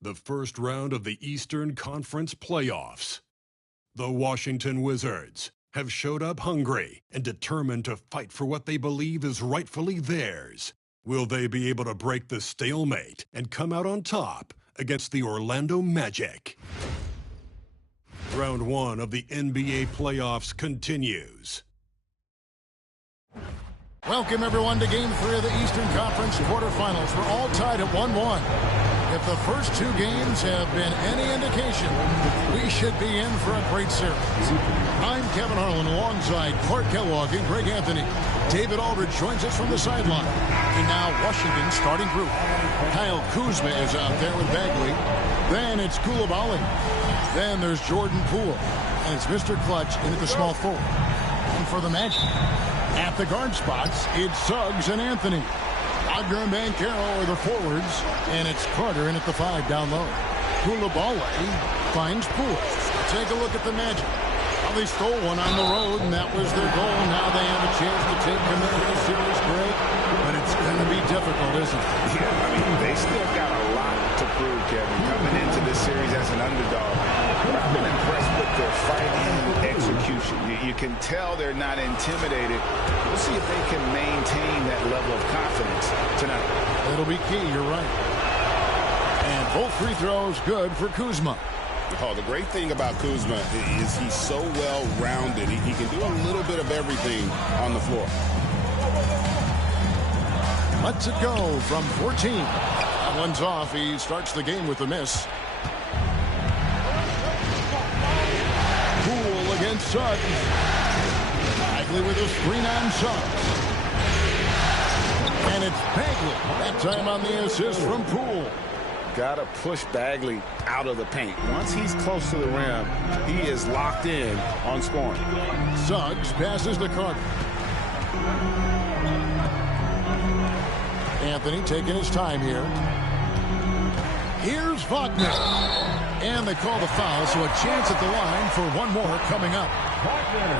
the first round of the Eastern Conference playoffs. The Washington Wizards have showed up hungry and determined to fight for what they believe is rightfully theirs. Will they be able to break the stalemate and come out on top against the Orlando Magic? Round 1 of the NBA playoffs continues. Welcome, everyone, to Game 3 of the Eastern Conference quarterfinals. We're all tied at 1-1. If the first two games have been any indication, we should be in for a great series. I'm Kevin Harlan alongside Clark Kellogg and Greg Anthony. David Aldridge joins us from the sideline. And now Washington's starting group. Kyle Kuzma is out there with Bagley. Then it's Koulibaly. Then there's Jordan Poole. And it's Mr. Clutch in at the small forward. And for the Magic, at the guard spots, it's Suggs and Anthony. Wagner and Banchero are the forwards, and it's Carter in at the 5 down low. Koulibaly finds Poole. Take a look at the Magic. Well, they stole one on the road, and that was their goal. Now they have a chance to take command of the series break, but it's going to be difficult, isn't it? Yeah, I mean, they still got a lot to prove, Kevin, coming into this series as an underdog. But I've been impressed with their fight and execution. You can tell they're not intimidated. We'll see if they can maintain that level of confidence tonight. It'll be key, you're right. And both free throws good for Kuzma. Oh, the great thing about Kuzma is he's so well-rounded. He can do a little bit of everything on the floor. Lets it go from 14. That one's off. He starts the game with a miss. Poole against Suggs. Bagley with a screen on Suggs. And it's Bagley. That time on the assist from Poole. Got to push Bagley out of the paint. Once he's close to the rim, he is locked in on scoring. Suggs passes to Carter. Anthony taking his time here. Here's Wagner. And they call the foul, so a chance at the line for one more coming up.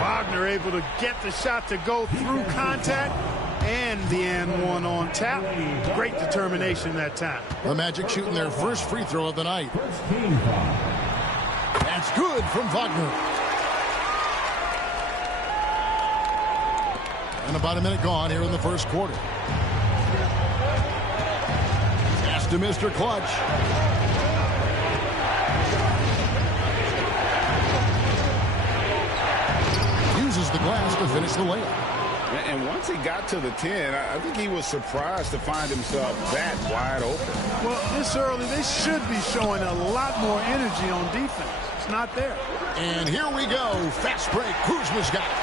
Wagner able to get the shot to go through contact and the and one on tap. Great determination that time. The Magic shooting their first free throw of the night. That's good from Wagner. And about a minute gone here in the first quarter. Pass to Mr. Clutch. Uses the glass to finish the layup. And once he got to the 10, I think he was surprised to find himself that wide open. Well, this early, they should be showing a lot more energy on defense. It's not there. And here we go. Fast break. Kuzma's got it.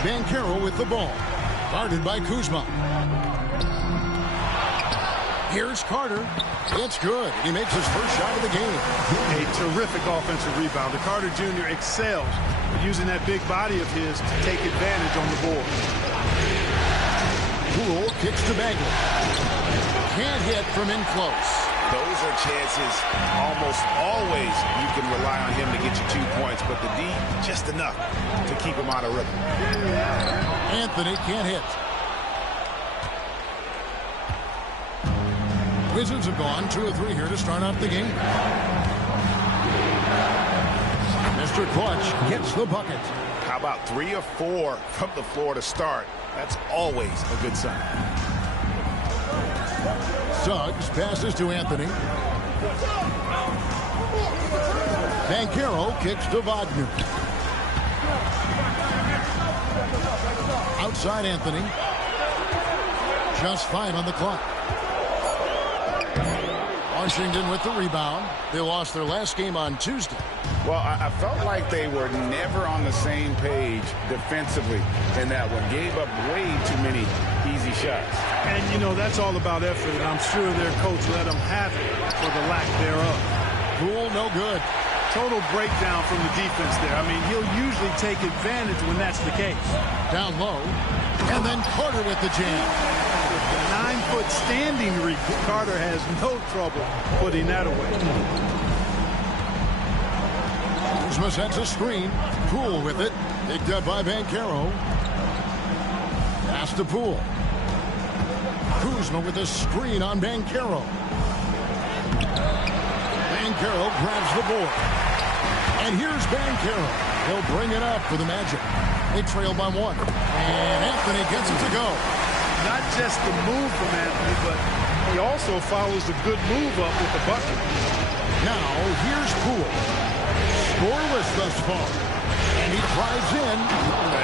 Banchero with the ball. Guarded by Kuzma. Here's Carter. It's good. He makes his first shot of the game. A terrific offensive rebounder. Carter Jr. excels using that big body of his to take advantage on the board. Poole kicks to Bagley. Can't hit from in close. Those are chances almost always you can rely on him to get you 2 points, but the D, just enough to keep him out of rhythm. Anthony can't hit. Wizards have gone 2 of 3 here to start out the game. Mr. Clutch gets the bucket. How about 3 or 4 from the floor to start? That's always a good sign. Suggs passes to Anthony. Banchero kicks to Wagner. Outside Anthony. Just 5 on the clock. Washington with the rebound. They lost their last game on Tuesday. Well, I felt like they were never on the same page defensively in that one. Gave up way too many easy shots. And, you know, that's all about effort, and I'm sure their coach let them have it for the lack thereof. Poole, no good. Total breakdown from the defense there. I mean, he'll usually take advantage when that's the case. Down low. And then Carter with the jam. 9-foot standing reach. Carter has no trouble putting that away. Kuzma sets a screen. Poole with it. Picked up by Banchero. Pass to Poole. Kuzma with a screen on Banchero. Banchero grabs the board. And here's Banchero. He'll bring it up for the Magic. They trail by 1. And Anthony gets it to go. Not just the move from Anthony, but he also follows the good move up with the bucket. Now, here's Poole. Scoreless thus far. And he drives in.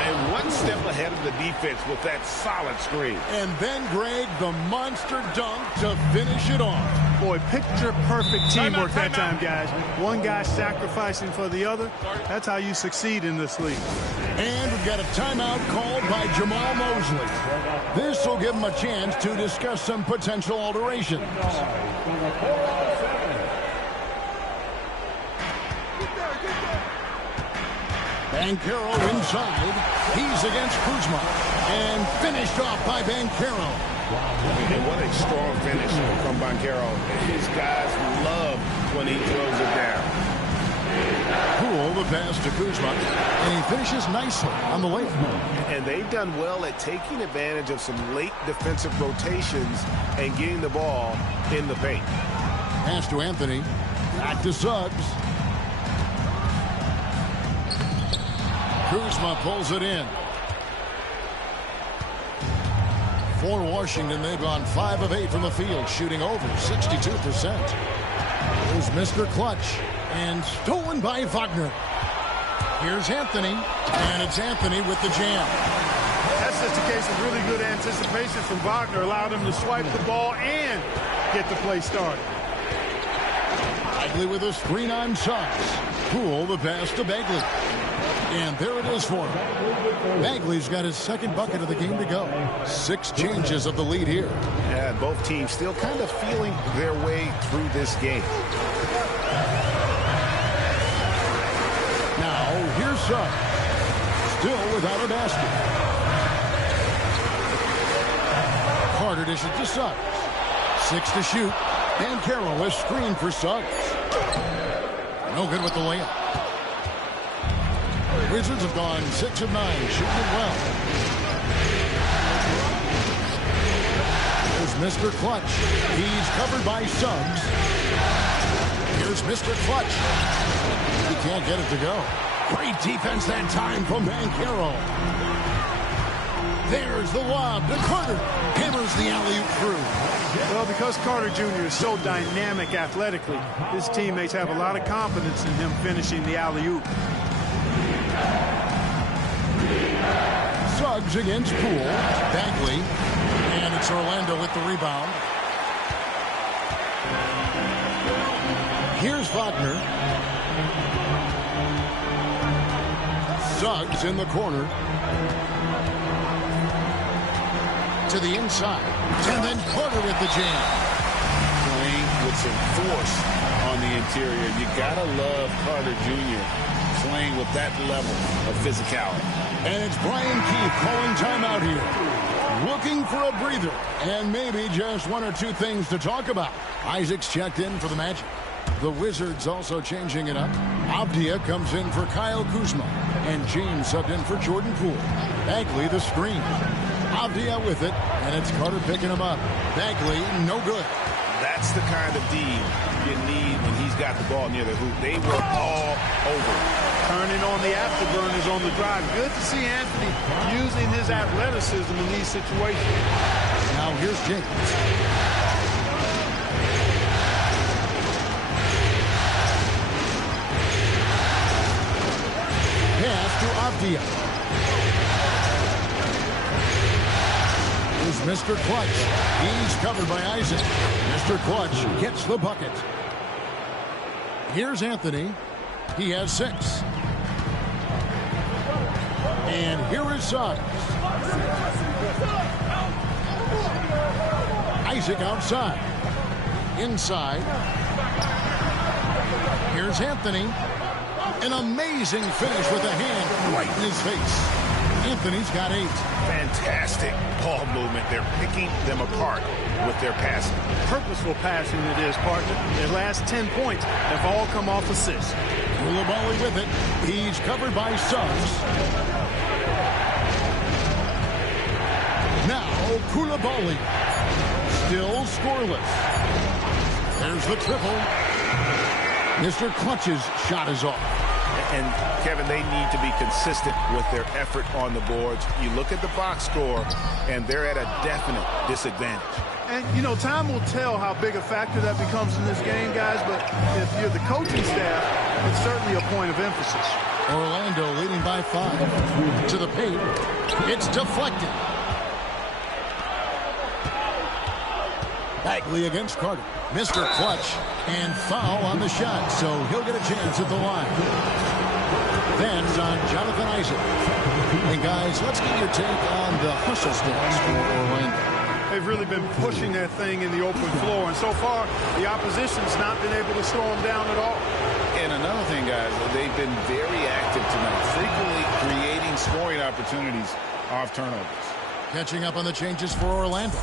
And one step ahead of the defense with that solid screen. And then, Greg, the monster dunk to finish it off. Boy, picture-perfect teamwork that time, guys. One guy sacrificing for the other. That's how you succeed in this league. And we've got a timeout called by Jamal Mosley. This will give him a chance to discuss some potential alterations. Banchero inside. He's against Kuzma. And finished off by Banchero. And what a strong finish from Banchero. His guys love when he throws it down. Poole, the pass to Kuzma. And he finishes nicely on the layup. And they've done well at taking advantage of some late defensive rotations and getting the ball in the paint. Pass to Anthony. Back to Suggs. Kuzma pulls it in. For Washington, they've gone 5 of 8 from the field, shooting over 62%. Here's Mr. Clutch, and stolen by Wagner. Here's Anthony, and it's Anthony with the jam. That's just a case of really good anticipation from Wagner. Allowed him to swipe the ball and get the play started. Bagley with a screen on Suggs. Poole the pass to Bagley. And there it is for him. Bagley's got his second bucket of the game to go. 6 changes of the lead here. Yeah, both teams still kind of feeling their way through this game. Now, here's Suggs. Still without a basket. Carter dishes to Suggs. 6 to shoot. And Carroll is screened for Suggs. No good with the layup. Wizards have gone 6 of 9, shooting it well. Here's Mr. Clutch. He's covered by Suggs. Here's Mr. Clutch. He can't get it to go. Great defense that time from Banchero. There's the lob to Carter. Hammers the alley-oop through. Well, because Carter Jr. is so dynamic athletically, his teammates have a lot of confidence in him finishing the alley-oop. Suggs against Poole. Bagley. And it's Orlando with the rebound. Here's Wagner. Suggs in the corner. To the inside. And then Carter with the jam. Playing with some force on the interior. You gotta love Carter Jr. playing with that level of physicality. And it's Brian Keith calling timeout here. Looking for a breather. And maybe just 1 or 2 things to talk about. Isaac's checked in for the Magic. The Wizards also changing it up. Avdia comes in for Kyle Kuzma. And James subbed in for Jordan Poole. Bagley the screen. Avdia with it. And it's Carter picking him up. Bagley no good. That's the kind of D you need when he's got the ball near the hoop. They were all over. Turning on the afterburners on the drive. Good to see Anthony using his athleticism in these situations. Now here's James. Pass to Avdia. Here's Mr. Clutch. He's covered by Isaac. Mr. Clutch gets the bucket. Here's Anthony. He has 6. And here is Suggs. Isaac outside. Inside. Here's Anthony. An amazing finish with a hand right in his face. Anthony's got 8. Fantastic ball movement. They're picking them apart with their passing. Purposeful passing it is, partner. Their last 10 points have all come off assists. Koulibaly with it. He's covered by Suggs. Now Koulibaly. Still scoreless. There's the triple. Mr. Clutch's shot is off. And, Kevin, they need to be consistent with their effort on the boards. You look at the box score, and they're at a definite disadvantage. And, you know, time will tell how big a factor that becomes in this game, guys, but if you're the coaching staff, it's certainly a point of emphasis. Orlando leading by 5. To the paint. It's deflected. Bagley against Carter. Mr. Clutch, and foul on the shot, so he'll get a chance at the line. Then on Jonathan Isaac. And guys, let's get your take on the hustle stats for Orlando. They've really been pushing that thing in the open floor, and so far, the opposition's not been able to slow them down at all. And another thing, guys, they've been very active tonight, frequently creating scoring opportunities off turnovers. Catching up on the changes for Orlando.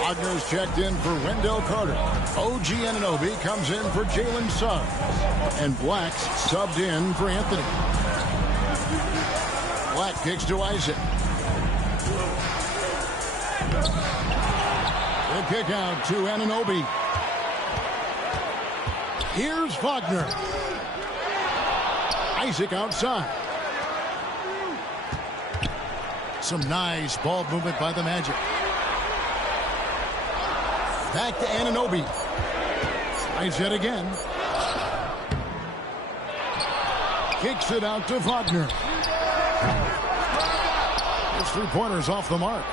Wagner's checked in for Wendell Carter. OG Anunoby comes in for Jalen Suggs. And Black's subbed in for Anthony. Black kicks to Isaac. The kick out to Anunoby. Here's Wagner. Isaac outside. Some nice ball movement by the Magic. Back to Anunoby. Tries it again. Kicks it out to Wagner. His three-pointers off the mark.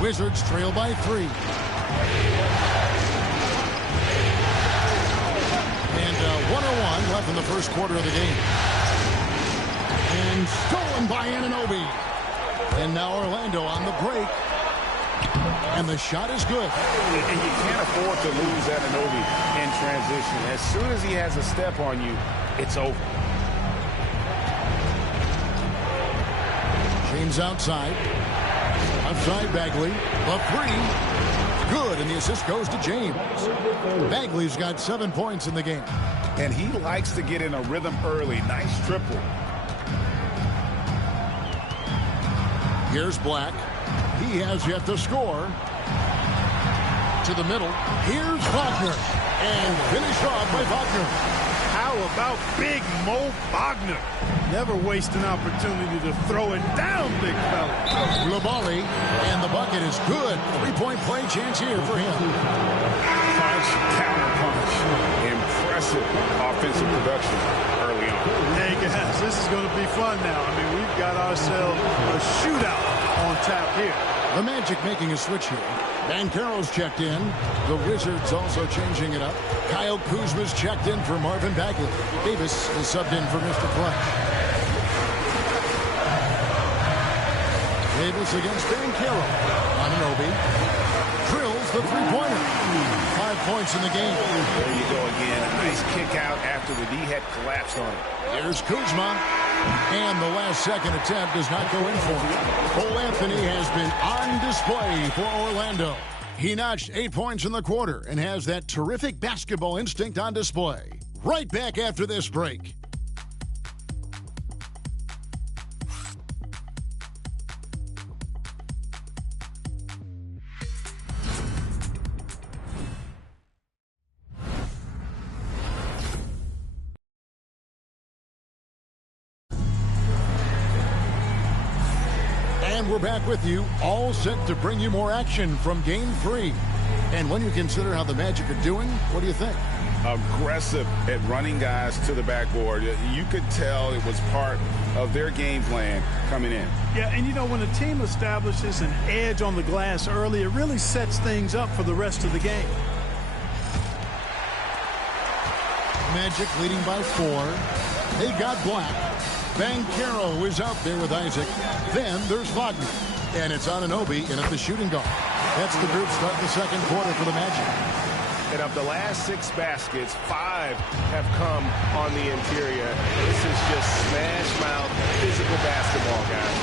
Wizards trail by 3. And 1:01 left in the first quarter of the game. And stolen by Anunoby. And now Orlando on the break. And the shot is good. And you can't afford to lose Anunoby in transition. As soon as he has a step on you, it's over. James outside. Outside Bagley. The 3. Good, and the assist goes to James. Bagley's got 7 points in the game. And he likes to get in a rhythm early. Nice triple. Here's Black. He has yet to score. To the middle. Here's Wagner. And finished off by Wagner. How about Big Mo Wagner? Never waste an opportunity to throw it down, big fella. Globali, and the bucket is good. 3-point play chance here for him. Punch, counter punch. Impressive offensive production early on. Hey, guys, this is going to be fun now. I mean, we've got ourselves a shootout on tap here. The Magic making a switch here. Banchero's checked in. The Wizards also changing it up. Kyle Kuzma's checked in for Marvin Bagley. Davis is subbed in for Mr. Clutch. Davis against Banchero. Anunoby drills the three-pointer. 5 points in the game. There you go again. A nice kick out after the D had collapsed on it. Here's Kuzma. And the last second attempt does not go in for him. Cole Anthony has been on display for Orlando. He notched 8 points in the quarter and has that terrific basketball instinct on display. Right back after this break. And we're back with you, all set to bring you more action from Game 3. And when you consider how the Magic are doing, what do you think? Aggressive at running guys to the backboard. You could tell it was part of their game plan coming in. Yeah, and you know, when a team establishes an edge on the glass early, it really sets things up for the rest of the game. Magic leading by 4. They got Black. Banchero is out there with Isaac. Then there's Wagner. And it's Anunoby in at the shooting guard. That's the group start the second quarter for the Magic. And of the last 6 baskets, 5 have come on the interior. This is just smash mouth physical basketball, guys.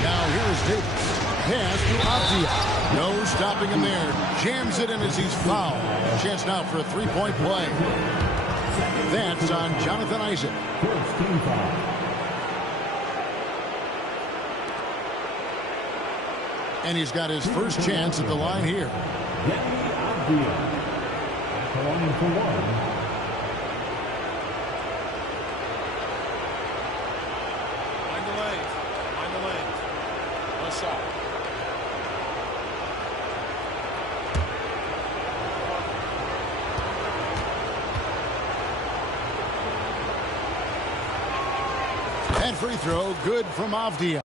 Now here's Davis. Pass to Avdia. No stopping him there. Jams it in as he's fouled. Chance now for a three-point play. That's on Jonathan Isaac. And he's got his first chance at the line here. That free throw, good from Avdia.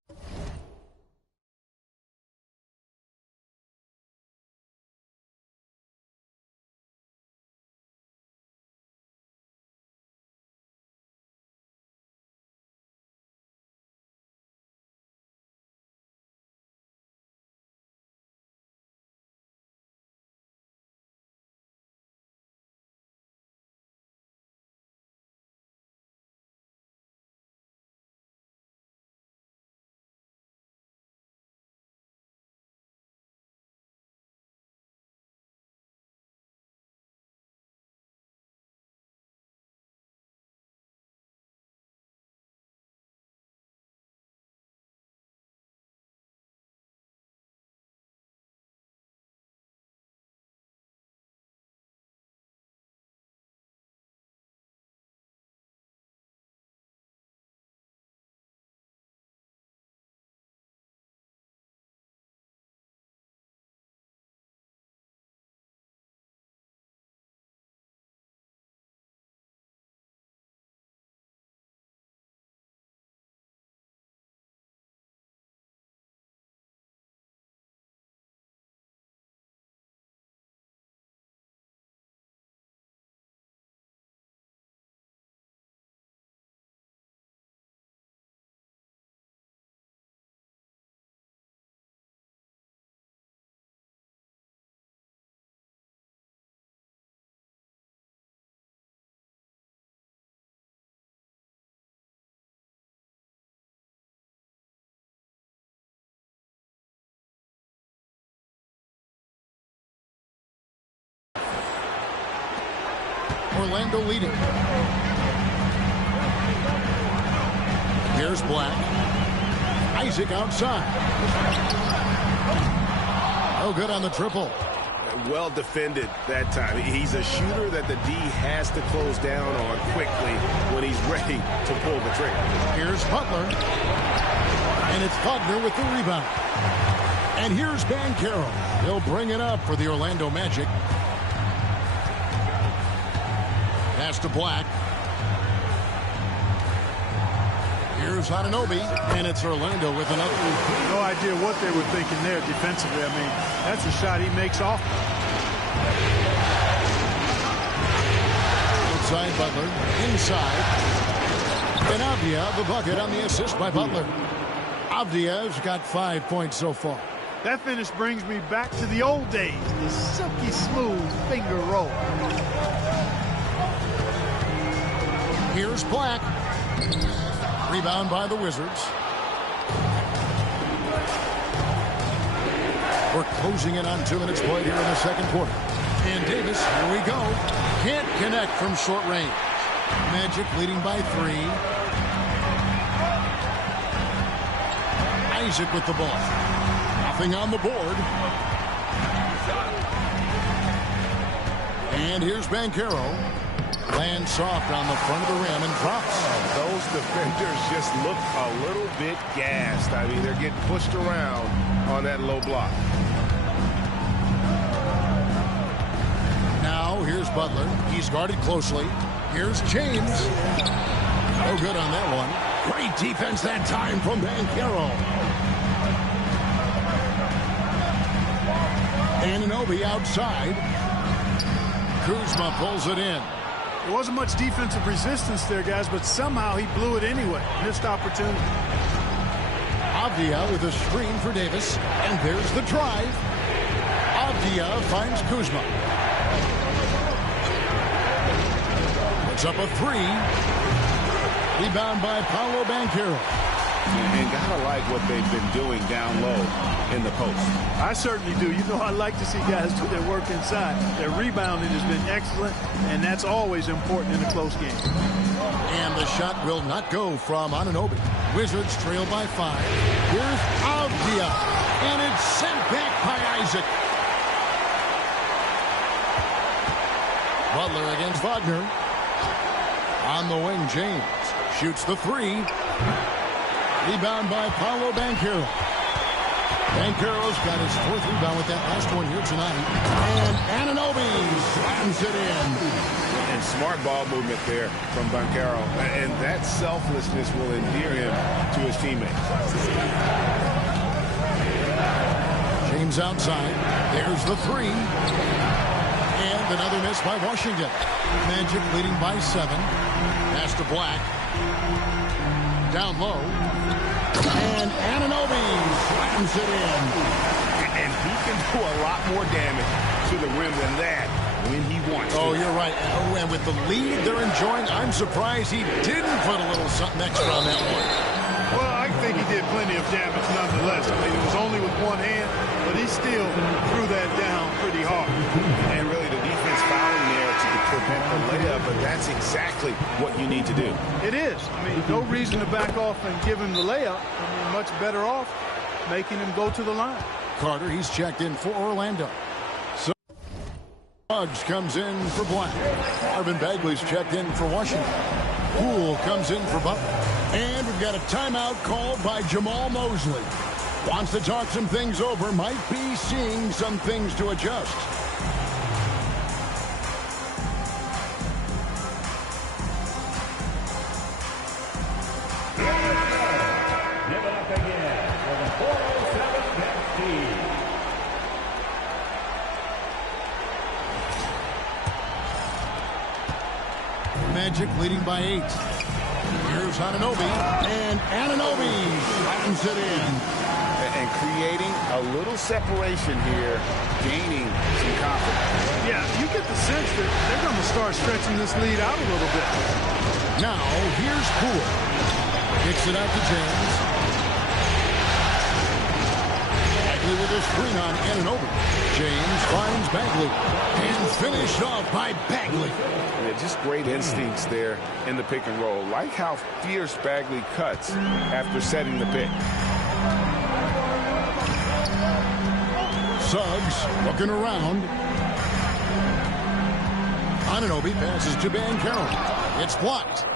Orlando leading. Here's Black. Isaac outside. Oh, good on the triple. Well defended that time. He's a shooter that the D has to close down on quickly when he's ready to pull the trigger. Here's Butler. And it's Wagner with the rebound. And here's Banchero. He'll bring it up for the Orlando Magic. Pass to Black. Here's Anunoby, and it's Orlando with another. No idea what they were thinking there defensively. I mean, that's a shot he makes off. Outside Butler, inside. And Avdia, the bucket on the assist by Butler. Avdia's got 5 points so far. That finish brings me back to the old days, the silky smooth finger roll. Here's Black. Rebound by the Wizards. We're closing in on 2 minutes played here in the second quarter. And Davis, here we go. Can't connect from short range. Magic leading by 3. Isaac with the ball. Nothing on the board. And here's Banchero. Lands soft on the front of the rim and drops. Those defenders just look a little bit gassed. I mean, they're getting pushed around on that low block. Now, here's Butler. He's guarded closely. Here's James. No good on that one. Great defense that time from Banchero. Anunoby outside. Kuzma pulls it in. There wasn't much defensive resistance there, guys, but somehow he blew it anyway. Missed opportunity. Avdia with a screen for Davis. And there's the drive. Avdia finds Kuzma. Puts up a 3. Rebound by Paolo Banchero. And gotta like what they've been doing down low in the post. I certainly do. You know, I like to see guys do their work inside. Their rebounding has been excellent, and that's always important in a close game. And the shot will not go from Anunoby. Wizards trail by 5. Here's Avdia. And it's sent back by Isaac. Butler against Wagner. On the wing, James shoots the three. Rebound by Paolo Banchero. Banchero's got his fourth rebound with that last one here tonight. And Anunoby slams it in. And smart ball movement there from Banchero. And that selflessness will endear him to his teammates. James outside. There's the three. And another miss by Washington. Magic leading by 7. Pass to Black. Down low. And Anunoby slams it in. And he can do a lot more damage to the rim than that when he wants to. Oh, you're right. Oh, and with the lead they're enjoying, I'm surprised he didn't put a little something extra on that one. Well, I think he did plenty of damage nonetheless. I mean, it was only with one hand, but he still threw that down pretty hard. And really the defense fouling there to prevent the layup, but that's exactly what you need to do. It is. I mean, no reason to back off and give him the layup. I mean, much better off making him go to the line. Carter, he's checked in for Orlando. Suggs comes in for Black. Marvin Bagley's checked in for Washington. Poole comes in for Butler. And we've got a timeout called by Jamal Mosley. Wants to talk some things over. Might be seeing some things to adjust. Give it up again for the 407 next team. Magic leading by 8. Here's Anunoby. And Anunoby slams it in. And creating a little separation here, gaining some confidence. Yeah, you get the sense that they're going to start stretching this lead out a little bit. Now, here's Poole. Kicks it out to James. Bagley with a screen on Anunoby. James finds Bagley. And finished off by Bagley. Yeah, just great instincts there in the pick and roll. Like how fierce Bagley cuts after setting the pick. Suggs looking around. Anunoby passes to Banchero. It's blocked.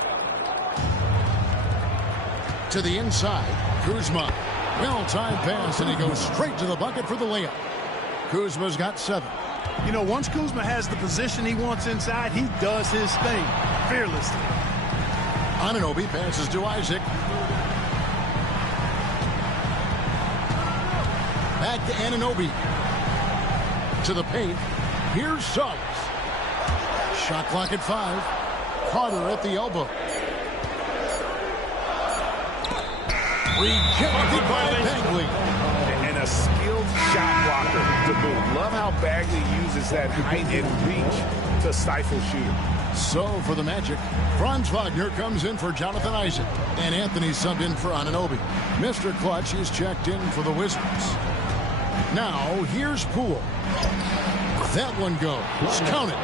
To the inside. Kuzma. Well-timed pass, and he goes straight to the bucket for the layup. Kuzma's got 7. You know, once Kuzma has the position he wants inside, he does his thing fearlessly. Anunoby passes to Isaac. Back to Anunoby. To the paint. Here's Suggs. Shot clock at 5. Carter at the elbow. Rejected by Bagley. And a skilled shot blocker to boot. Love how Bagley uses that height and reach to stifle shooter. So for the Magic, Franz Wagner comes in for Jonathan Isaac. And Anthony subbed in for Anunoby. Mr. Clutch is checked in for the Wizards. Now, here's Poole. That one goes. Count it.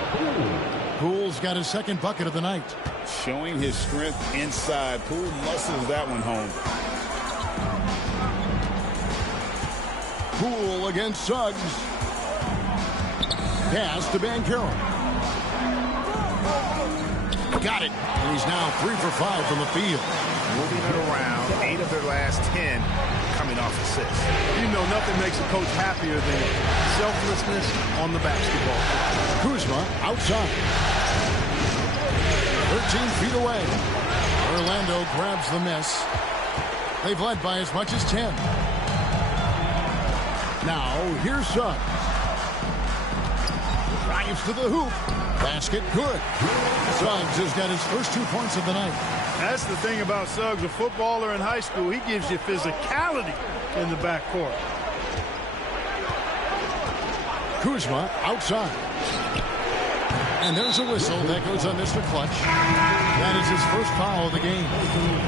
Poole's got his second bucket of the night. Showing his strength inside. Poole muscles that one home. Poole against Suggs. Pass to Banchero. Got it. And he's now 3 for 5 from the field. Moving it around. 8 of their last 10 coming off assists. You know, nothing makes a coach happier than selflessness on the basketball. Kuzma outside. 13 feet away. Orlando grabs the miss. They've led by as much as 10. Now, here's Suggs. Drives to the hoop. Basket good. Suggs has got his first 2 points of the night. That's the thing about Suggs, a footballer in high school. He gives you physicality in the backcourt. Kuzma outside. And there's a whistle that goes on Mr. Clutch. That is his first foul of the game.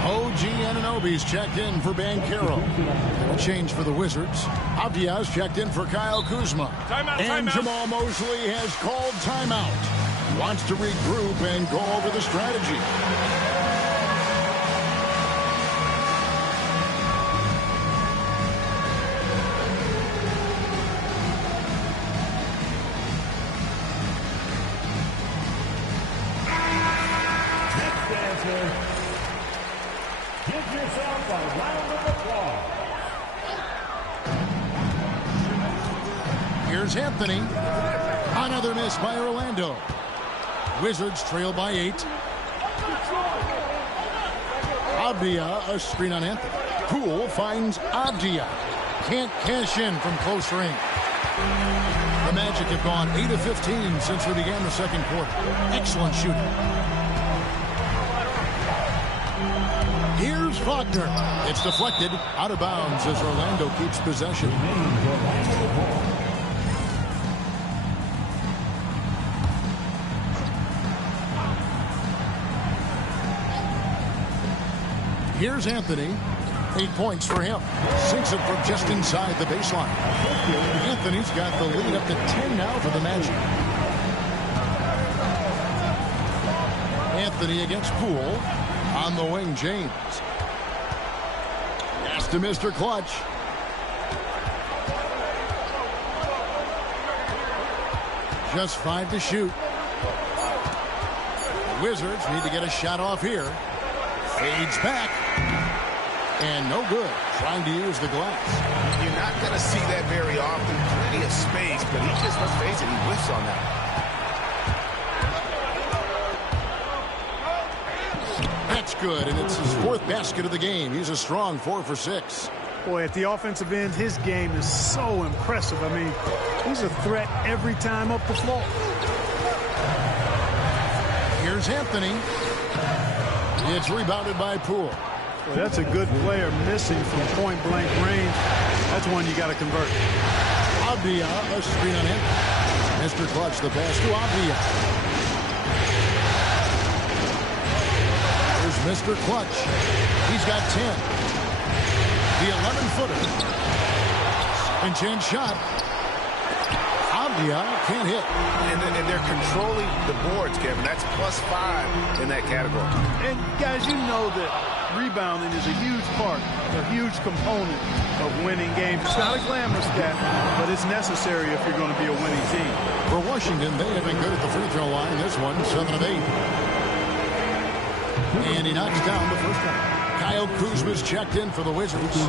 OG Anunoby's checked in for Banchero. A change for the Wizards. Avdia's checked in for Kyle Kuzma. And Jamal Mosley has called timeout. Wants to regroup and go over the strategy. yourself a round of applause. Here's Anthony. Another miss by Orlando. Wizards trail by 8. Abdia, a screen on Anthony. Poole finds Abdia. Can't cash in from close range. The Magic have gone 8 of 15 since we began the second quarter. Excellent shooting. Here's Wagner. It's deflected out of bounds as Orlando keeps possession. Here's Anthony. 8 points for him. Sinks it from just inside the baseline. Anthony's got the lead up to 10 now for the Magic. Anthony against Poole. On the wing, James. Pass to Mr. Clutch. Just 5 to shoot. The Wizards need to get a shot off here. Fades back. And no good. Trying to use the glass. You're not going to see that very often. Plenty of space, but he just, let's face it, he whiffs on that. That's good, and it's his 4th basket of the game. He's a strong 4 for 6. Boy, at the offensive end, his game is so impressive. I mean, he's a threat every time up the floor. Here's Anthony. It's rebounded by Poole. Well, that's a good player missing from point-blank range. That's one you got to convert. Abdia, a screen on him. Mr. Clutch, the pass to Abdia. Here's Mr. Clutch. He's got 10. The 11-footer. And chance shot. Abdia can't hit. And they're controlling the boards, Kevin. That's +5 in that category. And, guys, you know that rebounding is a huge part, a huge component of winning games. It's not a glamorous stat, but it's necessary if you're going to be a winning team. For Washington, they have been good at the free throw line. This one, 7 of 8. And he knocks down the first one. Kyle Kuzma's checked in for the Wizards.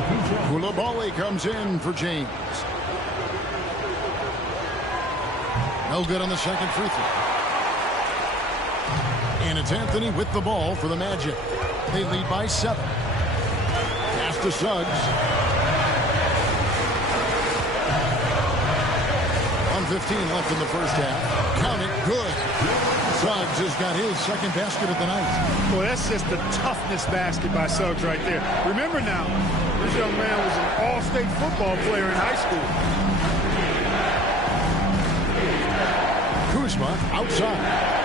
Koulibaly comes in for James. No good on the second free throw. And it's Anthony with the ball for the Magic. They lead by 7. Pass to Suggs. 1:15 left in the first half. Count it, good. Suggs has got his second basket of the night. Boy, that's just the toughness basket by Suggs right there. Remember now, this young man was an all-state football player in high school. Kuzma outside.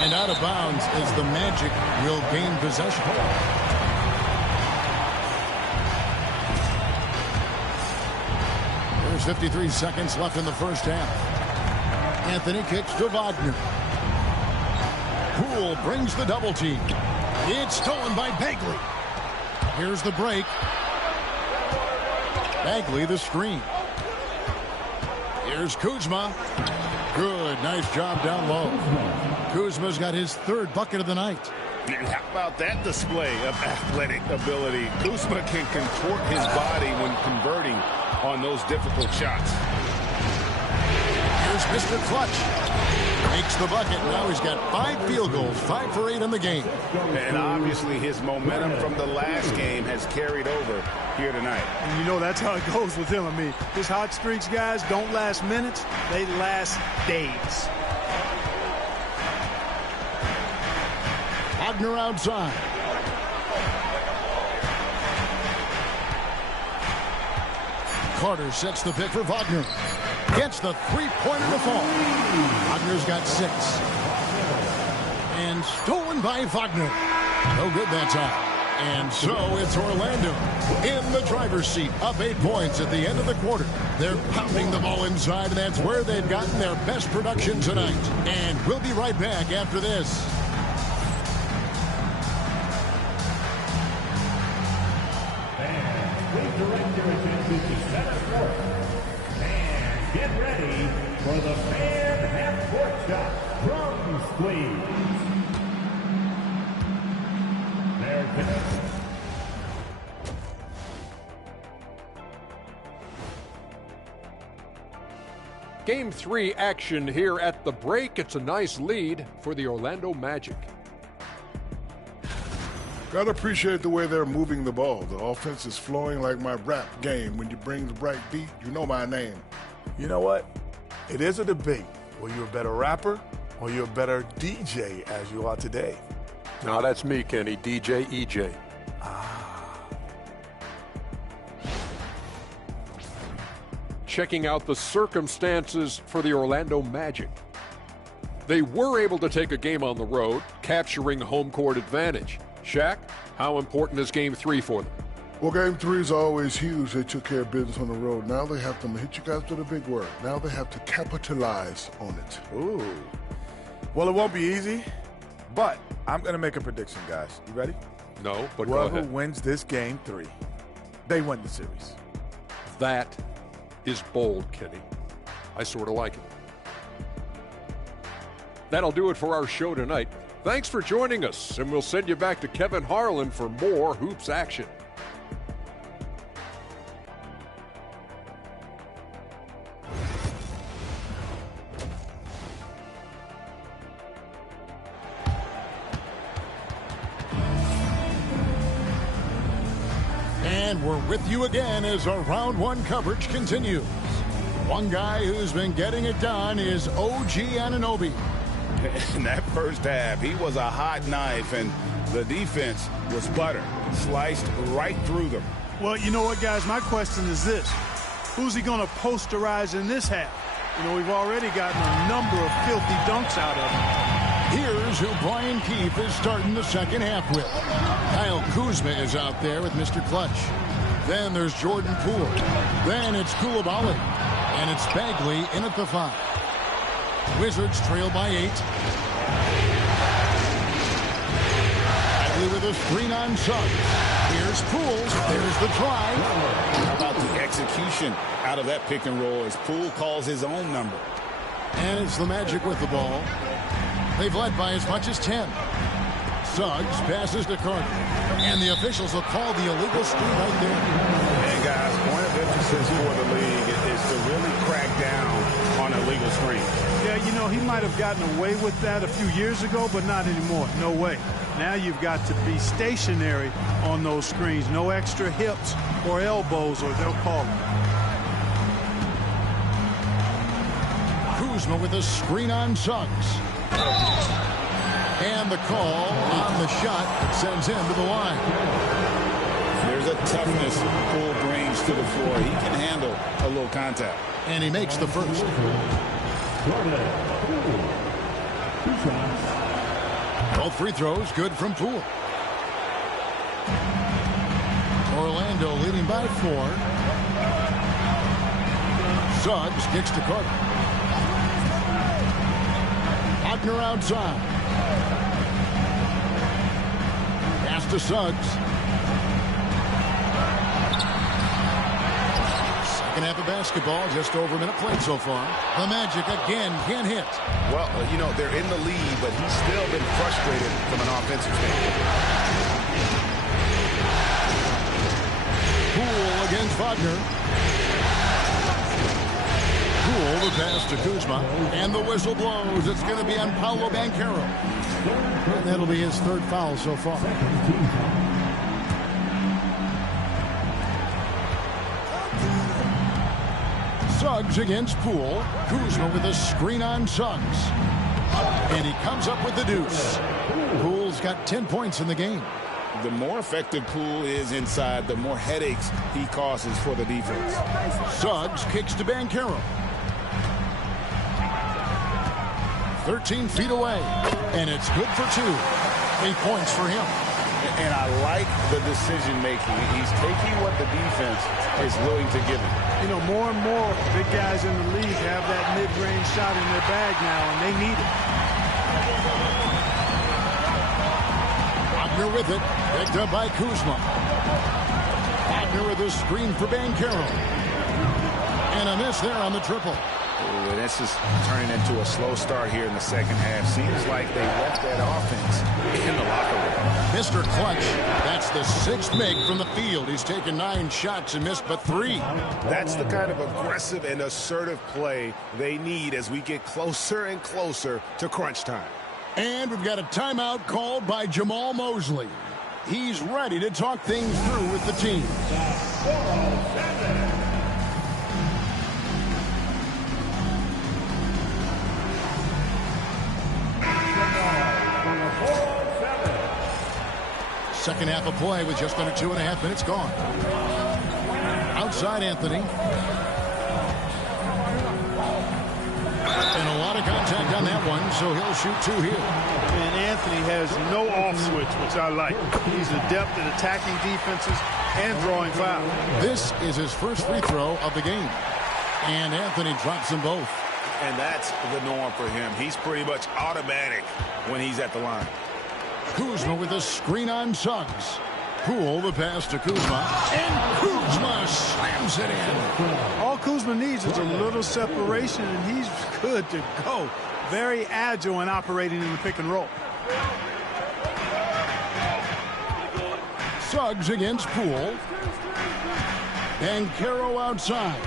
And out of bounds as the Magic will gain possession. There's 53 seconds left in the first half. Anthony kicks to Wagner. Poole brings the double team. It's stolen by Bagley. Here's the break. Bagley the screen. Here's Kuzma. Good, nice job down low. Kuzma's got his 3rd bucket of the night. And how about that display of athletic ability? Kuzma can contort his body when converting on those difficult shots. Here's Mr. Clutch. Makes the bucket. Now he's got 5 field goals, 5 for 8 in the game. And obviously his momentum from the last game has carried over here tonight. And you know that's how it goes with him. I mean, his hot streaks, guys, don't last minutes. They last days. Wagner outside. Carter sets the pick for Wagner. Gets the three-pointer to fall. Wagner's got 6. And stolen by Wagner. No good that time. And so it's Orlando in the driver's seat, up 8 points at the end of the quarter. They're pounding the ball inside, and that's where they've gotten their best production tonight. And we'll be right back after this. Get ready for the fan half-court shot. Drums, please. Their Game 3 action here at the break. It's a nice lead for the Orlando Magic. Gotta appreciate the way they're moving the ball. The offense is flowing like my rap game. When you bring the right beat, you know my name. You know what? It is a debate. Were you a better rapper or you're a better DJ as you are today? Now that's me, Kenny, DJ EJ. Checking out the circumstances for the Orlando Magic. They were able to take a game on the road, capturing home court advantage. Shaq, how important is Game 3 for them? Well, Game 3 is always huge. They took care of business on the road. Now they have to hit you guys with a big word. Now they have to capitalize on it. Ooh. Well, it won't be easy, but I'm going to make a prediction, guys. You ready? No, but go Whoever ahead. wins this Game 3, they win the series. That is bold, Kenny. I sort of like it. That'll do it for our show tonight. Thanks for joining us, and we'll send you back to Kevin Harlan for more hoops action. And we're with you again as our round one coverage continues. One guy who's been getting it done is OG Anunoby. In that first half, he was a hot knife, and the defense was butter, sliced right through them. Well, you know what, guys? My question is this. Who's he going to posterize in this half? You know, we've already gotten a number of filthy dunks out of him. Here's who Brian Keefe is starting the second half with. Kyle Kuzma is out there with Mr. Clutch. Then there's Jordan Poole. Then it's Koulibaly. And it's Bagley in at the 5. Wizards trail by 8. Bagley with a screen on Suggs. Here's Poole. There's the try. How about the execution out of that pick and roll as Poole calls his own number? And it's the Magic with the ball. They've led by as much as 10. Suggs passes to Carter. And the officials will call the illegal screen right there. And guys, point of emphasis for the league is to really crack down on illegal screens. Yeah, you know, he might have gotten away with that a few years ago, but not anymore. No way. Now you've got to be stationary on those screens. No extra hips or elbows, or they'll call it. Kuzma with a screen on Suggs. And the call on the shot that sends him to the line. There's a toughness Poole brings to the floor. He can handle a little contact. And he makes the first. Both free throws good from Poole. Orlando leading by 4. Suggs kicks to Carter. Wagner outside. Pass to Suggs. Second half of basketball, just over a minute played so far. The Magic again can't hit. Well, you know, they're in the lead, but he's still been frustrated from an offensive standpoint. Poole against Wagner. Poole the pass to Kuzma. And the whistle blows. It's going to be on Paolo Banchero. And that'll be his third foul so far. Suggs against Poole. Kuzma with a screen on Suggs. And he comes up with the deuce. Poole's got 10 points in the game. The more effective Poole is inside, the more headaches he causes for the defense. Suggs kicks to Banchero. 13 feet away. And it's good for 2. 8 points for him. And I like the decision-making. He's taking what the defense is willing to give him. You know, more and more big guys in the league have that mid-range shot in their bag now, and they need it. Wagner with it. Picked up by Kuzma. Wagner with a screen for Banchero. And a miss there on the triple. Ooh, this is turning into a slow start here in the second half. Seems like they left that offense in the locker room. Mr. Clutch, that the 6th make from the field. He's taken 9 shots and missed but 3. That's the kind of aggressive and assertive play they need as we get closer and closer to crunch time. And we've got a timeout called by Jamal Mosley. He's ready to talk things through with the team. Second half of play with just under 2.5 minutes gone. Outside Anthony. And a lot of contact on that one, so he'll shoot 2 here. And Anthony has no off switch, which I like. He's adept at attacking defenses and drawing fouls. This is his first free throw of the game. And Anthony drops them both. And that's the norm for him. He's pretty much automatic when he's at the line. Kuzma with a screen on Suggs. Poole the pass to Kuzma. And Kuzma slams it in. All Kuzma needs is a little separation, and he's good to go. Very agile in operating in the pick and roll. Suggs against Poole. And Caro outside.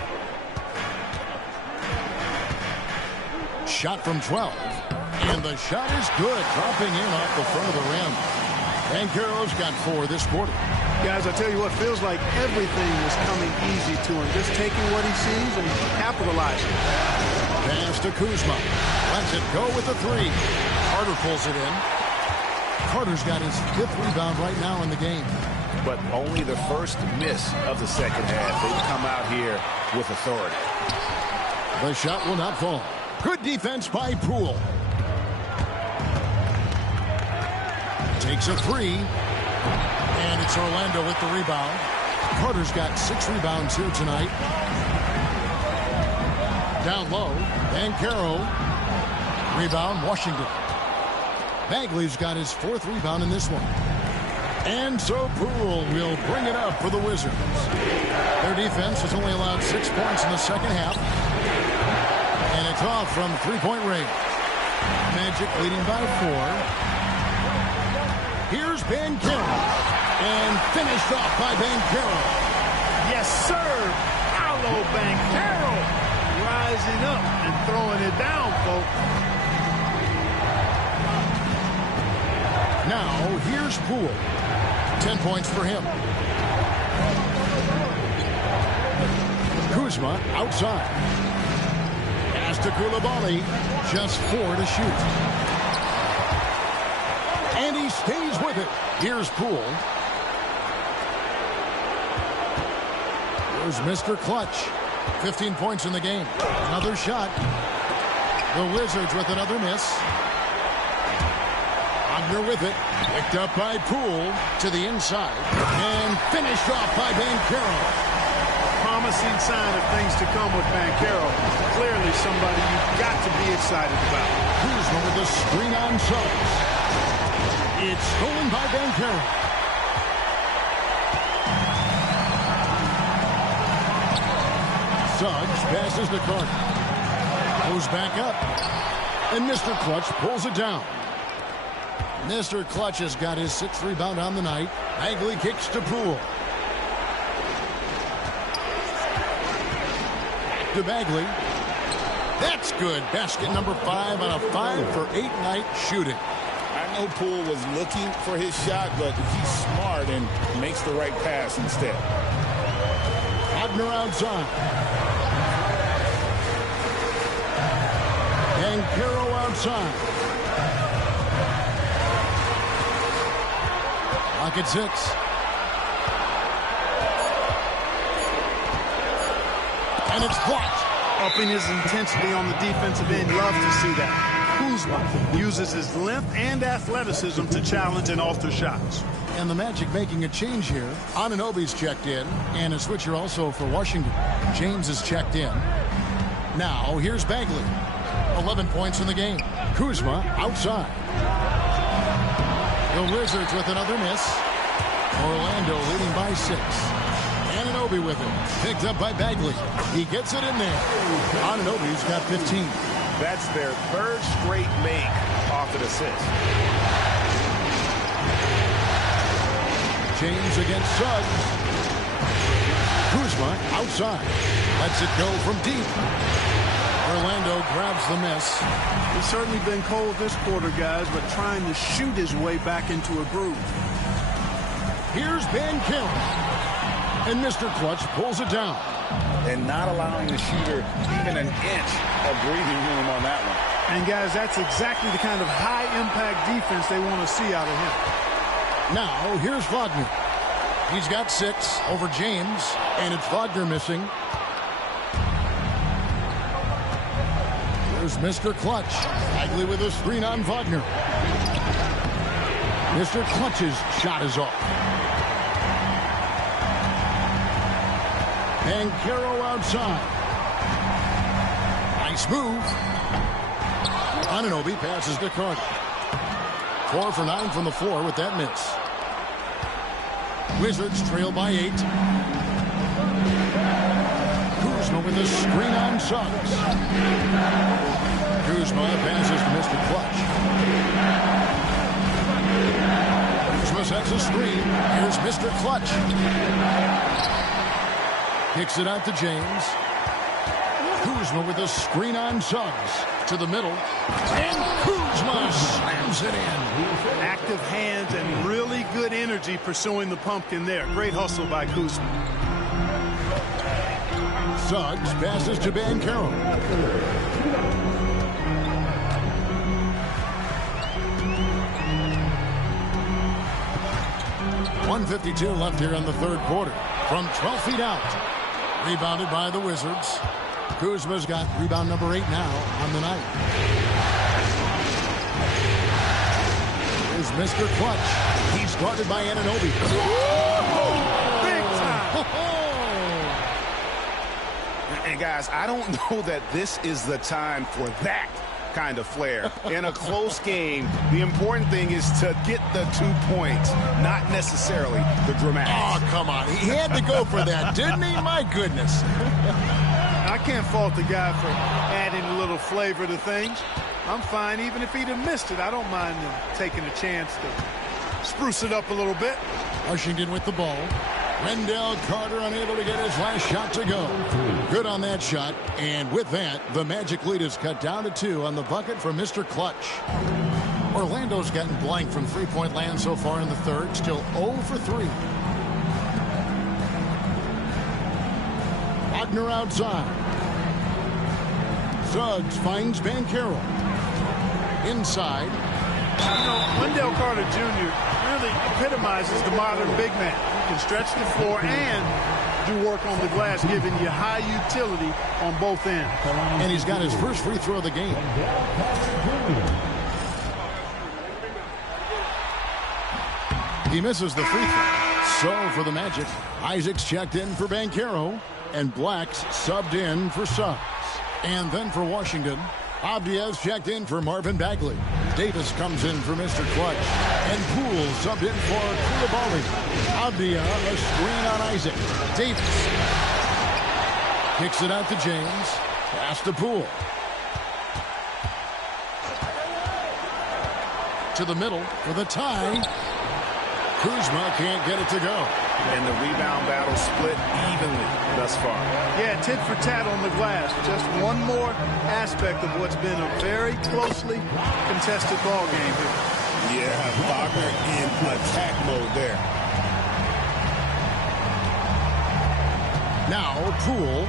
Shot from 12. And the shot is good, dropping in off the front of the rim. And Caro's got 4 this quarter. Guys, I tell you what, feels like everything is coming easy to him. Just taking what he sees and capitalizing. Pass to Kuzma. Lets it go with the 3. Carter pulls it in. Carter's got his 5th rebound right now in the game. But only the first miss of the second half. They've come out here with authority. The shot will not fall. Good defense by Poole. Takes a 3. And it's Orlando with the rebound. Carter's got 6 rebounds here tonight. Down low. Caro. Rebound, Washington. Bagley's got his 4th rebound in this one. And so Poole will bring it up for the Wizards. Their defense has only allowed 6 points in the second half. And it's off from 3-point range. Magic leading by 4. Here's Caro. And finished off by Caro. Yes, sir. Hello, Caro. Rising up and throwing it down, folks. Now, here's Poole. 10 points for him. Kuzma outside. Pass to Coulibaly. Just 4 to shoot. And he stays with it. Here's Poole. Here's Mr. Clutch. 15 points in the game. Another shot. The Wizards with another miss. Wagner with it. Picked up by Poole to the inside. And finished off by Caro. Promising sign of things to come with Caro. Clearly somebody you've got to be excited about. Kuzma with the screen on Suggs. It's stolen by Caro. Suggs passes to Carter. Goes back up. And Mr. Clutch pulls it down. Mr. Clutch has got his 6th rebound on the night. Bagley kicks to Poole. Back to Bagley. That's good. Basket number 5 on a 5-for-8 night shooting. I know Poole was looking for his shot, but he's smart and makes the right pass instead. Wagner outside. And Caro outside. Clock at 6. And it's blocked. Upping his intensity on the defensive end. Love to see that. Kuzma uses his length and athleticism to challenge and alter shots. And the Magic making a change here. Anunoby's checked in. And a switcher also for Washington. James is checked in. Now, here's Bagley. 11 points in the game. Kuzma outside. The Wizards with another miss. Orlando leading by 6. Anunoby with it. Picked up by Bagley. He gets it in there. Anunoby's got 15. That's their 3rd straight make off an assist. James against Suggs. Kuzma outside. Lets it go from deep. Orlando grabs the miss. He's certainly been cold this quarter, guys, but trying to shoot his way back into a groove. Here's Banchero. And Mr. Clutch pulls it down. And not allowing the shooter even an inch of breathing room on that one. And, guys, that's exactly the kind of high-impact defense they want to see out of him. Now, here's Wagner. He's got 6 over James, and it's Wagner missing. There's Mr. Clutch. Bagley with a screen on Wagner. Mr. Clutch's shot is off. Banchero outside. Nice move. Anunoby passes to Carter. 4 for 9 from the floor with that miss. Wizards trail by 8. Kuzma with a screen on Suggs. Kuzma passes to Mr. Clutch. Kuzma sets a screen. Here's Mr. Clutch. Kicks it out to James. Kuzma with a screen on Suggs. To the middle. And Kuzma slams it in. Active hands and really good energy pursuing the pumpkin there. Great hustle by Kuzma. Suggs passes to Banchero. .152 left here in the third quarter. From 12 feet out. Rebounded by the Wizards. Kuzma's got rebound number 8 now on the night. Here's Mr. Clutch. He's guarded by Anunoby. Big time. And guys, I don't know that this is the time for that kind of flair. In a close game, the important thing is to get the 2 points, not necessarily the dramatics. Oh, come on. He had to go for that, didn't he? My goodness. I can't fault the guy for adding a little flavor to things. I'm fine even if he'd have missed it. I don't mind him taking a chance to spruce it up a little bit. Washington with the ball. Wendell Carter unable to get his last shot to go. Good on that shot. And with that, the Magic lead is cut down to 2 on the bucket for Mr. Clutch. Orlando's gotten blank from three-point land so far in the third. Still 0 for 3. Wagner outside. Suggs finds Banchero. Inside. You know, Wendell Carter Jr. really epitomizes the modern big man. He can stretch the floor and do work on the glass, giving you high utility on both ends. And he's got his first free throw of the game. He misses the free throw. So for the Magic, Isaac's checked in for Banchero, and Black's subbed in for Suggs. And then for Washington, Abdia's checked in for Marvin Bagley. Davis comes in for Mr. Clutch. And Poole subbed in for Koulibaly. Abdia a screen on Isaac. Davis kicks it out to James. Pass to Poole. To the middle for the tie. Kuzma can't get it to go. And the rebound battle split evenly thus far. Yeah, tit for tat on the glass. Just one more aspect of what's been a very closely contested ball game here. Yeah, Wagner in attack mode there. Now Poole.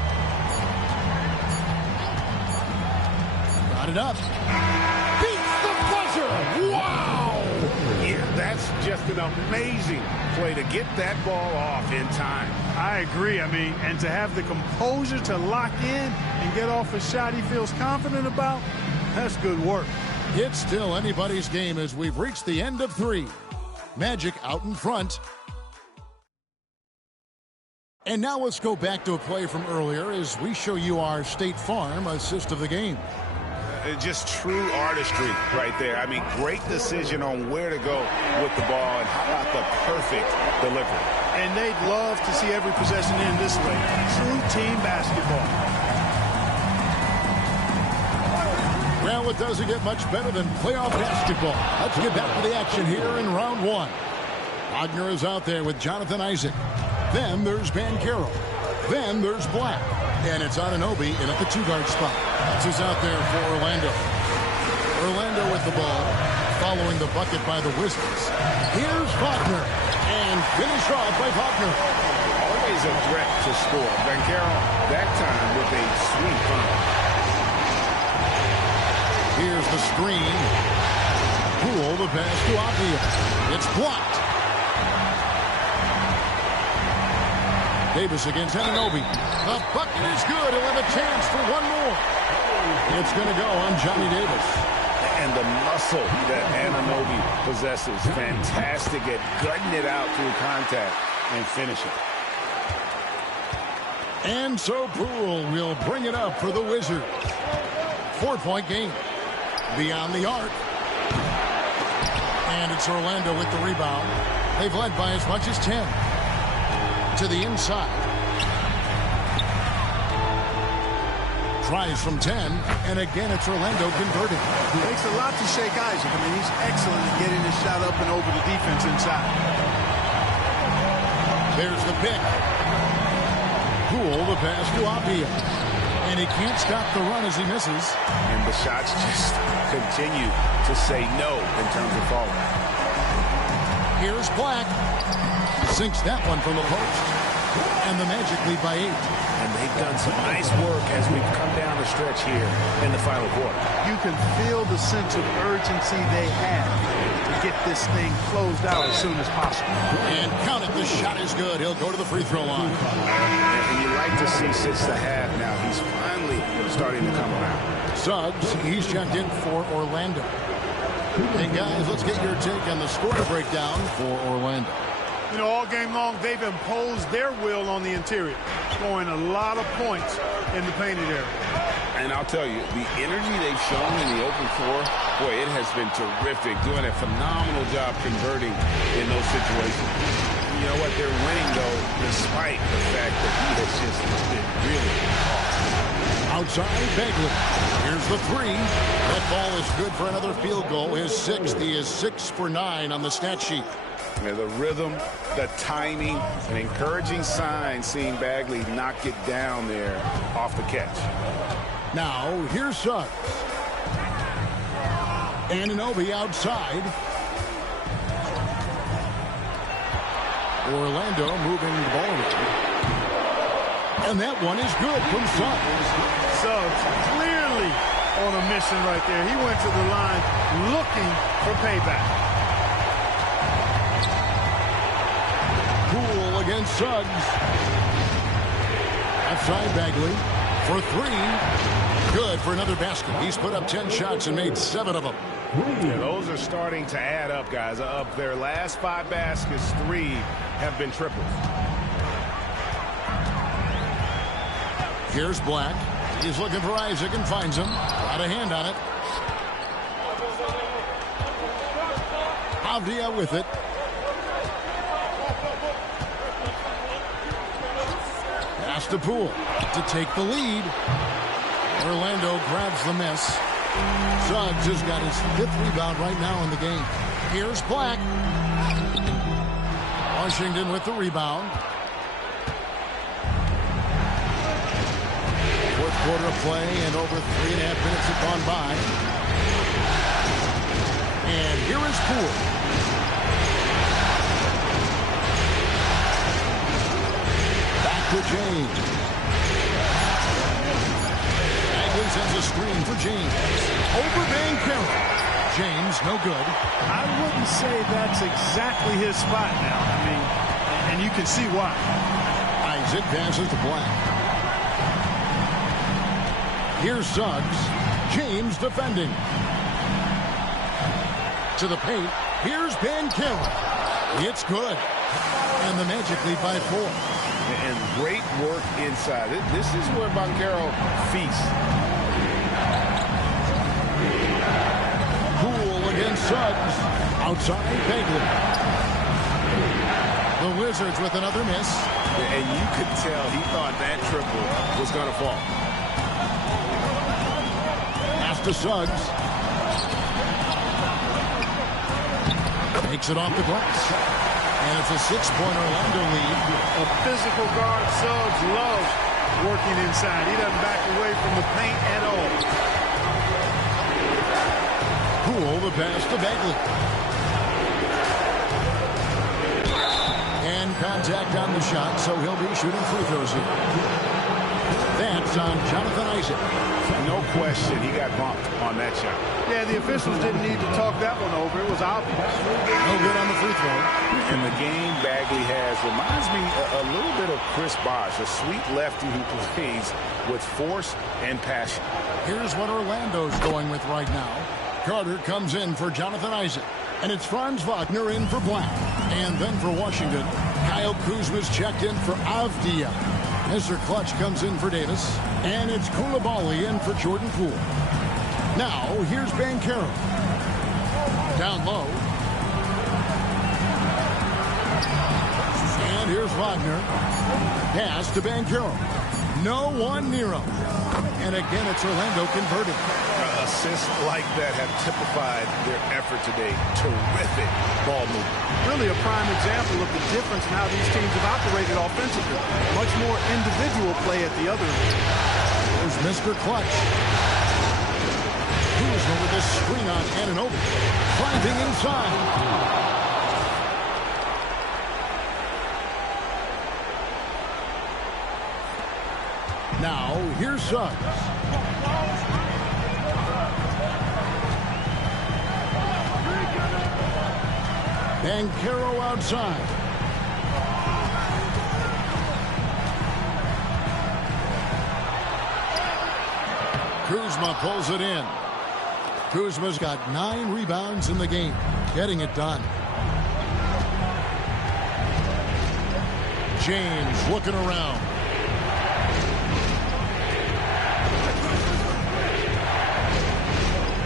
Got it up. Beats the buzzer. Wow! Yeah, that's just an amazing play to get that ball off in time. I agree. I mean, and to have the composure to lock in and get off a shot he feels confident about, that's good work. It's still anybody's game as we've reached the end of 3. Magic out in front. And now let's go back to a play from earlier as we show you our State Farm assist of the game. Just true artistry right there. I mean, great decision on where to go with the ball, and how about the perfect delivery. And they'd love to see every possession end this way. True team basketball. Well, it doesn't get much better than playoff basketball. Let's get back to the action here in round 1. Wagner is out there with Jonathan Isaac. Then there's Banchero. Then there's Black. And it's Anunoby in at the 2-guard spot. This is out there for Orlando. Orlando with the ball, following the bucket by the Wizards. Here's Wagner. And finished off by Wagner. Always a threat to score. Banchero, that time with a sweet find. Here's the screen. Poole, the pass to Avdia. It's blocked. Davis against Anunoby. The bucket is good. He'll have a chance for one more. It's going to go on Johnny Davis. And the muscle that Anunoby possesses. Fantastic at gutting it out through contact and finishing. And so Poole will bring it up for the Wizards. 4-point game. Beyond the arc. And it's Orlando with the rebound. They've led by as much as 10. To the inside. Tries from 10, and again it's Orlando converting. Takes a lot to shake Isaac. I mean, he's excellent at getting his shot up and over the defense inside. There's the pick. Poole, the pass to Avdia. And he can't stop the run as he misses. And the shots just continue to say no in terms of falling. Here's Black. Sinks that one from the post. And the Magic lead by 8. And they've done some nice work as we've come down the stretch here in the final quarter. You can feel the sense of urgency they have to get this thing closed out as soon as possible. And count it. The shot is good. He'll go to the free throw line. And you like to see since the half now, he's finally starting to come around. Suggs, he's checked in for Orlando. Hey, guys, let's get your take on the score breakdown for Orlando. You know, all game long, they've imposed their will on the interior, scoring a lot of points in the painted area. And I'll tell you, the energy they've shown in the open floor, boy, it has been terrific, doing a phenomenal job converting in those situations. You know what? They're winning, though, despite the fact that he has just been really awesome. Outside, Bagley. Here's the 3. That ball is good for another field goal. His 6th. He is 6 for 9 on the stat sheet. Yeah, the rhythm, the timing, an encouraging sign seeing Bagley knock it down there off the catch. Now, here's Suggs. Anunoby outside. Orlando moving the ball around. And that one is good from Suggs. Suggs clearly on a mission right there. He went to the line looking for payback. Poole against Suggs. Outside Bagley for 3. Good for another basket. He's put up 10 shots and made 7 of them. Yeah, those are starting to add up, guys. Of their last 5 baskets, 3 have been triples. Here's Black. He's looking for Isaac and finds him. Got a hand on it. Avdia with it. Pass to Poole to take the lead. Orlando grabs the miss. Suggs has got his 5th rebound right now in the game. Here's Black. Washington with the rebound. 4th quarter of play and over 3.5 minutes have gone by. And here is Poole. Back to James. Bagley sends a screen for James. Over Banchero. James, no good. I wouldn't say that's exactly his spot now. I mean, and you can see why. Isaac passes to Black. Here's Suggs. James defending. To the paint. Here's Banchero. It's good. And the Magic lead by 4. And great work inside. This is where Banchero feasts. Poole against Suggs. Outside Bagley. The Wizards with another miss. And you could tell he thought that triple was going to fall. Pass to Suggs. Takes it off the glass. And it's a 6-point Orlando lead. A physical guard, Suggs loves working inside. He doesn't back away from the paint at all. Poole the pass to Bagley. And contact on the shot, so he'll be shooting free throws here. That's on Jonathan Isaac. No question, he got bumped on that shot. Yeah, the officials didn't need to talk that one over. It was obvious. No good on the free throw. And the game Bagley has reminds me a little bit of Chris Bosh, a sweet lefty who plays with force and passion. Here's what Orlando's going with right now. Carter comes in for Jonathan Isaac. And it's Franz Wagner in for Black. And then for Washington, Kyle Kuzma's checked in for Avdia. Mr. Clutch comes in for Davis. And it's Koulibaly in for Jordan Poole. Now, here's Banchero. Down low. And here's Wagner. Pass to Banchero. No one near him. And again, it's Orlando converted. Assists like that have typified their effort today. Terrific ball movement. Really a prime example of the difference in how these teams have operated offensively. Much more individual play at the other end. There's Mr. Clutch. Kuzma with a screen on Anunoby. Finding inside. Now, here's Suggs. Banchero outside. Kuzma pulls it in. Kuzma's got 9 rebounds in the game, getting it done. James looking around.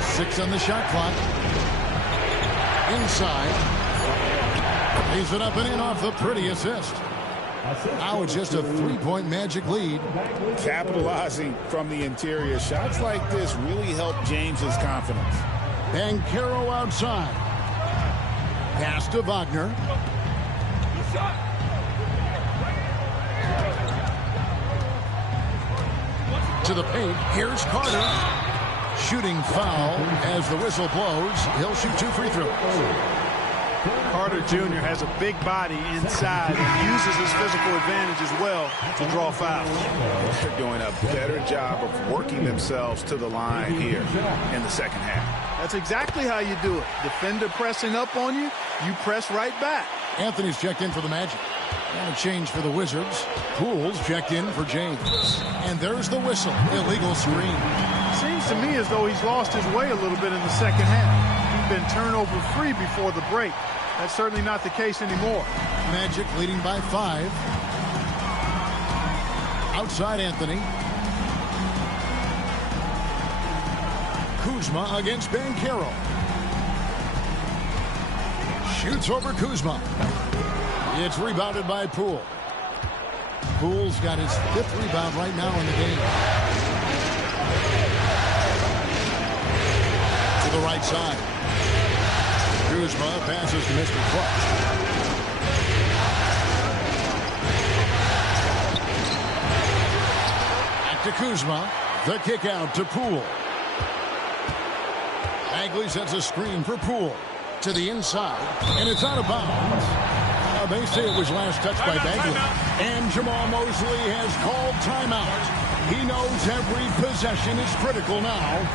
Six on the shot clock. Inside. Lays it up and in off the pretty assist. Now it's just a 3-point Magic lead. Capitalizing from the interior. Shots like this really help James's confidence. Banchero outside. Pass to Wagner. To the paint. Here's Carter. Shooting foul as the whistle blows. He'll shoot 2 free throws. Carter Jr. has a big body inside and uses his physical advantage as well to draw fouls. They're doing a better job of working themselves to the line here in the second half. That's exactly how you do it. Defender pressing up on you, you press right back. Anthony's checked in for the Magic. And a change for the Wizards. Poole's checked in for James. And there's the whistle. Illegal screen. Seems to me as though he's lost his way a little bit in the second half. He's been turnover free before the break. That's certainly not the case anymore. Magic leading by 5. Outside Anthony. Kuzma against Banchero. Shoots over Kuzma. It's rebounded by Poole. Poole's got his 5th rebound right now in the game. To the right side. Kuzma passes to Mr. Clutch. Back to Kuzma. The kick out to Poole. Bagley sets a screen for Poole. To the inside. And it's out of bounds. They say it was last touched by Bagley. And Jamal Mosley has called timeout. He knows every possession is critical now.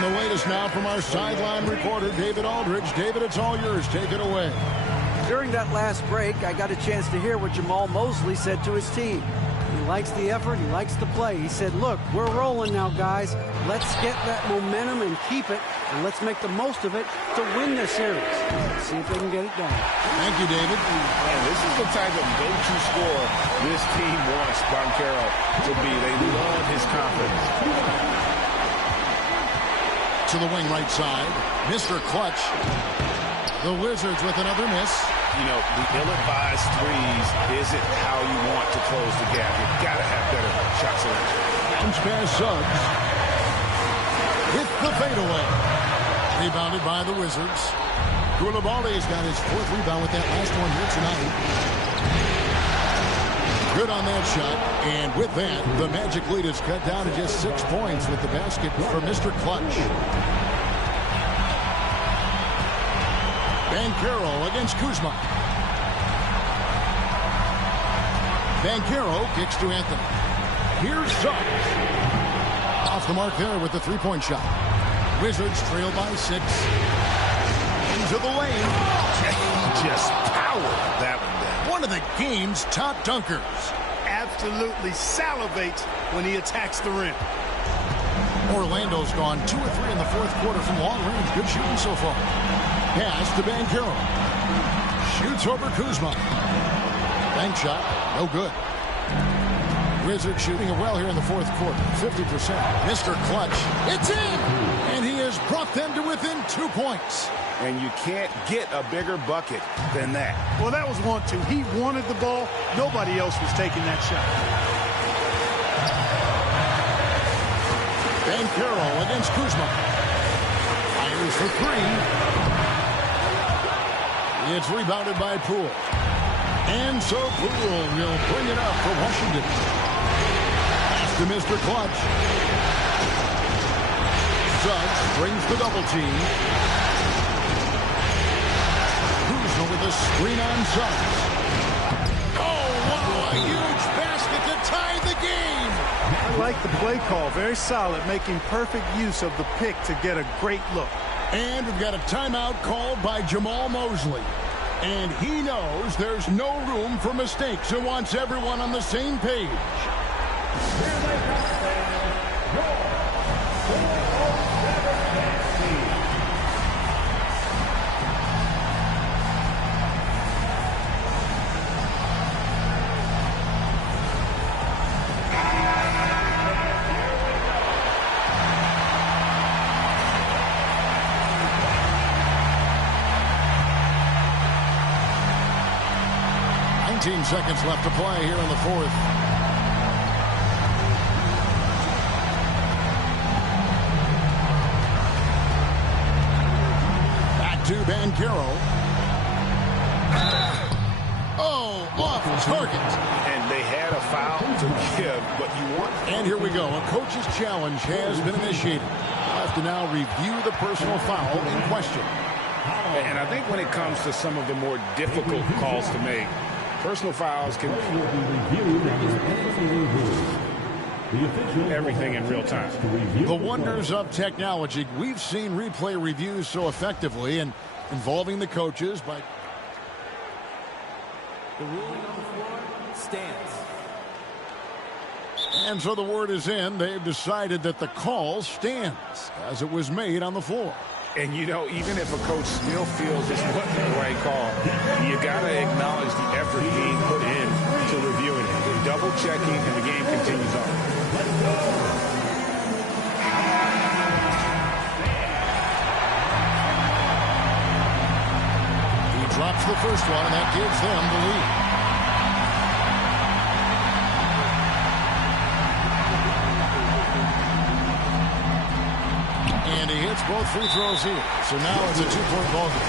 The latest now from our sideline reporter, David Aldridge. David, it's all yours. Take it away. During that last break, I got a chance to hear what Jamal Mosley said to his team. He likes the effort. He likes the play. He said, look, we're rolling now, guys. Let's get that momentum and keep it, and let's make the most of it to win this series. Let's see if they can get it done. Thank you, David. Man, this is the type of go-to scorer this team wants Banchero to be. They love his confidence. to the wing right side. Mr. Clutch. The Wizards with another miss. You know, the ill-advised threes isn't how you want to close the gap. You've got to have better shot selection. Bounce pass Suggs. With the fadeaway. Rebounded by the Wizards. Koulibaly's got his 4th rebound with that last one here tonight. Good on that shot. And with that, the Magic lead is cut down to just 6 points with the basket for Mr. Clutch. Banchero against Kuzma. Banchero kicks to Anthony. Here's Suggs. Off the mark there with the three-point shot. Wizards trail by 6. Into the lane. He just powered that one down. One of the game's top dunkers. Absolutely salivates when he attacks the rim. Orlando's gone 2 of 3 in the 4th quarter from long range. Good shooting so far. Pass to Banchero. Shoots over Kuzma. Bank shot. No good. Wizards shooting it well here in the 4th quarter. 50%. Mr. Clutch. It's in! And he has brought them to within 2 points. And you can't get a bigger bucket than that. Well, that was 1-2. He wanted the ball. Nobody else was taking that shot. Banchero against Kuzma. Fires for 3. It's rebounded by Poole. And so Poole will bring it up for Washington. Pass to Mr. Clutch. Suggs brings the double team. Kuzma with a screen on Suggs. Oh, wow, a huge basket to tie the game. I like the play call. Very solid, making perfect use of the pick to get a great look. And we've got a timeout called by Jamal Mosley. And he knows there's no room for mistakes and wants everyone on the same page. Here they come, fans. Your 407 team. Seconds left to play here in the 4th. Back to Banchero. Oh, off target. And they had a foul to give, but you want... And here we go. A coach's challenge has been initiated. We'll have to now review the personal foul in question. And I think when it comes to some of the more difficult calls to make, personal fouls can everything in real time. The wonders of technology. We've seen replay reviews so effectively and involving the coaches by... The ruling on the floor stands. And so the word is in. They've decided that the call stands as it was made on the floor. And, you know, even if a coach still feels this wasn't the right call, you got to acknowledge the effort being put in to reviewing it. They're double-checking, and the game continues on. He drops the first one, and that gives them the lead. And he hits both free throws here. So now it's a 2-point ball game.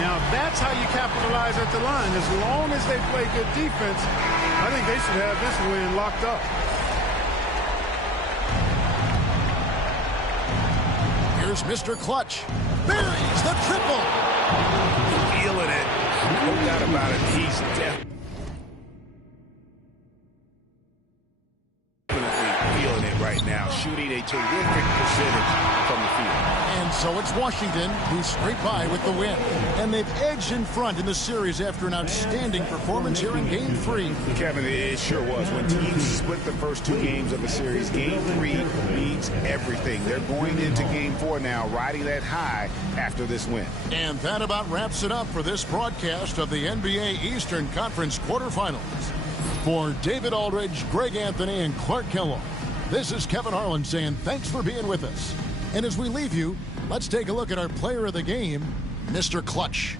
Now, that's how you capitalize at the line. As long as they play good defense, I think they should have this win locked up. Here's Mr. Clutch. Buries the triple. Feeling it. No doubt about it. He's definitely feeling it right now. Shooting a terrific percentage from the field. And so it's Washington who scraped by with the win. And they've edged in front in the series after an outstanding performance here in Game 3. Kevin, it sure was. When teams split the first 2 games of a series, Game 3 means everything. They're going into Game 4 now, riding that high after this win. And that about wraps it up for this broadcast of the NBA Eastern Conference quarterfinals. For David Aldridge, Greg Anthony, and Clark Kellogg, this is Kevin Harlan saying thanks for being with us. And as we leave you, let's take a look at our player of the game, Mr. Clutch.